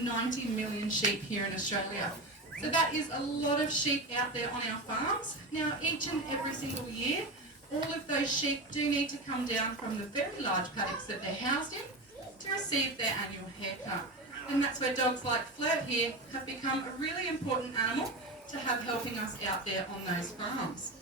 90 million sheep here in Australia. So that is a lot of sheep out there on our farms. Now, each and every single year, all of those sheep do need to come down from the very large paddocks that they're housed in to receive their annual haircut. And that's where dogs like Flirt here have become a really important animal to have helping us out there on those farms.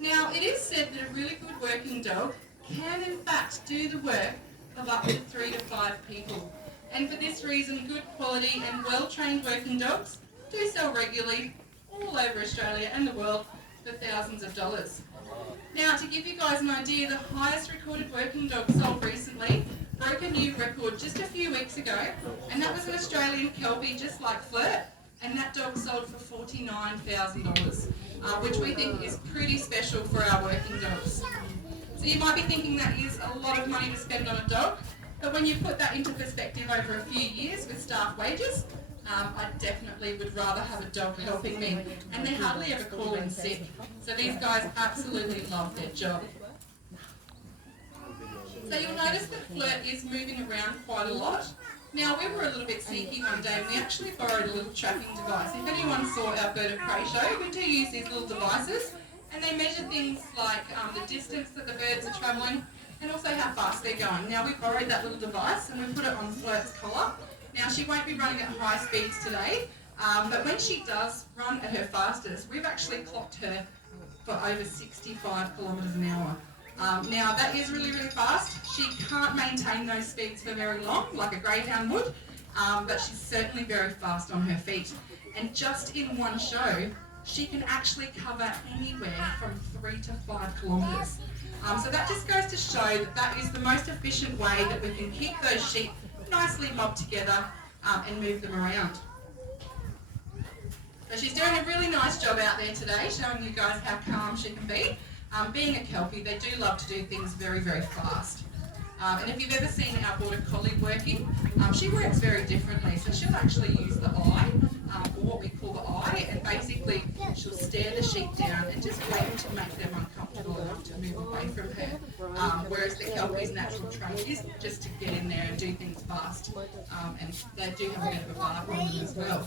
Now, it is said that a really good working dog can in fact do the work of up to 3 to 5 people. And for this reason, good quality and well-trained working dogs do sell regularly all over Australia and the world for thousands of dollars. Now, to give you guys an idea, the highest recorded working dog sold recently broke a new record just a few weeks ago, and that was an Australian Kelpie just like Flirt, and that dog sold for $49,000, which we think is pretty special for our working dogs. So you might be thinking that is a lot of money to spend on a dog, but when you put that into perspective over a few years with staff wages, I definitely would rather have a dog helping me, and they hardly ever call in sick. So these guys absolutely love their job. So you'll notice that Flirt is moving around quite a lot. Now, we were a little bit sneaky one day and we actually borrowed a little tracking device. If anyone saw our Bird of Prey show, we do use these little devices, and they measure things like the distance that the birds are travelling and also how fast they're going. Now, we borrowed that little device and we put it on Flirt's collar. Now, she won't be running at high speeds today, but when she does run at her fastest, we've actually clocked her for over 65 kilometres an hour. Now, that is really, really fast. She can't maintain those speeds for very long, like a greyhound would, but she's certainly very fast on her feet. And just in one show, she can actually cover anywhere from 3 to 5 kilometres. So that just goes to show that that is the most efficient way that we can keep those sheep nicely mobbed together and move them around. So she's doing a really nice job out there today, showing you guys how calm she can be. Being a Kelpie, they do love to do things very, very fast. And if you've ever seen our Border Collie working, she works very differently. So she'll actually use the eye, or what we call the eye, and basically she'll stare the sheep down and just wait to make them uncomfortable enough to move away from her. Whereas the Kelpie's natural trait is just to get in there and do things fast. And they do have a bit of a bark on them as well.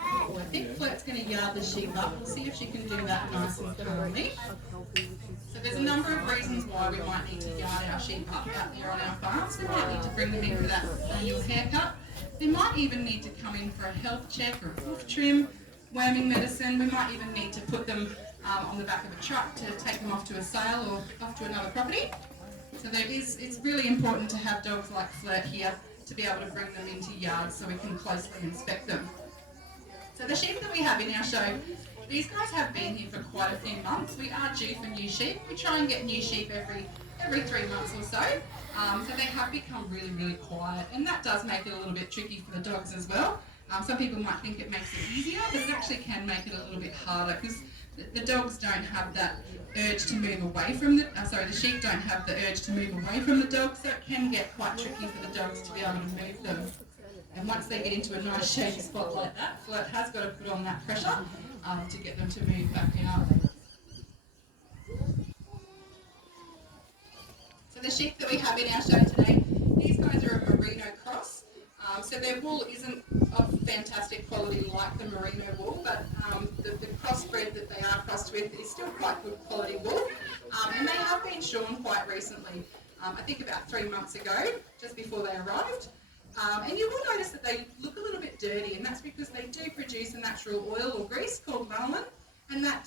I think Flirt's going to yard the sheep up. We'll see if she can do that nice and calmly. So there's a number of reasons why we might need to yard our sheep up out there on our farms. We might need to bring them in for that annual haircut. They might even need to come in for a health check or a hoof trim, worming medicine. We might even need to put them on the back of a truck to take them off to a sale or off to another property. So it's really important to have dogs like Flirt here to be able to bring them into yards so we can closely inspect them. So the sheep that we have in our show, these guys have been here for quite a few months. We are due for new sheep. We try and get new sheep every 3 months or so. So they have become really, really quiet, and that does make it a little bit tricky for the dogs as well. Some people might think it makes it easier, but it actually can make it a little bit harder because the dogs don't have that urge to move away from the sheep don't have the urge to move away from the dogs, so it can get quite tricky for the dogs to be able to move them. And once they get into a nice shady spot like that, Flirt has got to put on that pressure to get them to move back out. So the sheep that we have in our show today, these guys are a merino cross. So their wool isn't of fantastic quality like the merino wool, but the crossbred that they are crossed with is still quite good quality wool. And they have been shorn quite recently, I think about 3 months ago, just before they arrived. And you will notice that they look a little bit dirty, and that's because they do produce a natural oil or grease called lanolin, and that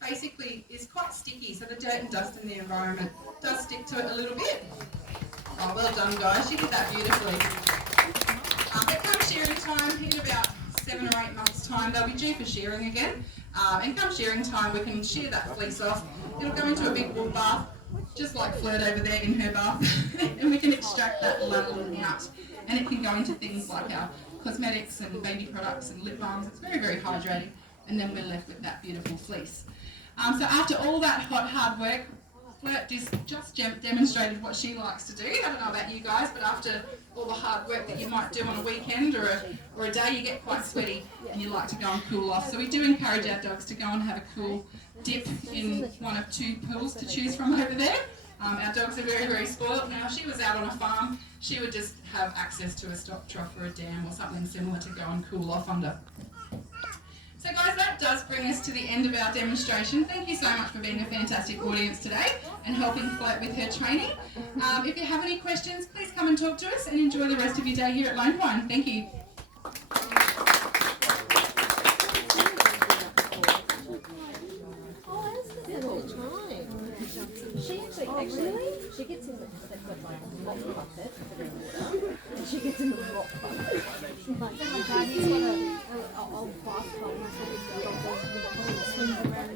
basically is quite sticky, so the dirt and dust in the environment does stick to it a little bit. Oh, well done guys, you did that beautifully. But come shearing time, in about 7 or 8 months' time, they'll be due for shearing again. And come shearing time, we can shear that fleece off. It'll go into a big wool bath, just like Flirt over there in her bath, and we can extract that lanolin out. And it can go into things like our cosmetics and baby products and lip balms. It's very, very hydrating. And then we're left with that beautiful fleece. So after all that hard work, Flirt just demonstrated what she likes to do. I don't know about you guys, but after all the hard work that you might do on a weekend or a day, you get quite sweaty and you like to go and cool off. So we do encourage our dogs to go and have a cool dip in one of 2 pools to choose from over there. Our dogs are very, very spoiled. Now, if she was out on a farm, she would just have access to a stock trough or a dam or something similar to go and cool off under. So guys, that does bring us to the end of our demonstration. Thank you so much for being a fantastic audience today and helping Float with her training. If you have any questions, please come and talk to us and enjoy the rest of your day here at Lone Pine. Thank you. She gets in the mop bucket for the water, and she gets in the mop bucket. My dad, he's got an old bath bomb, so he swims around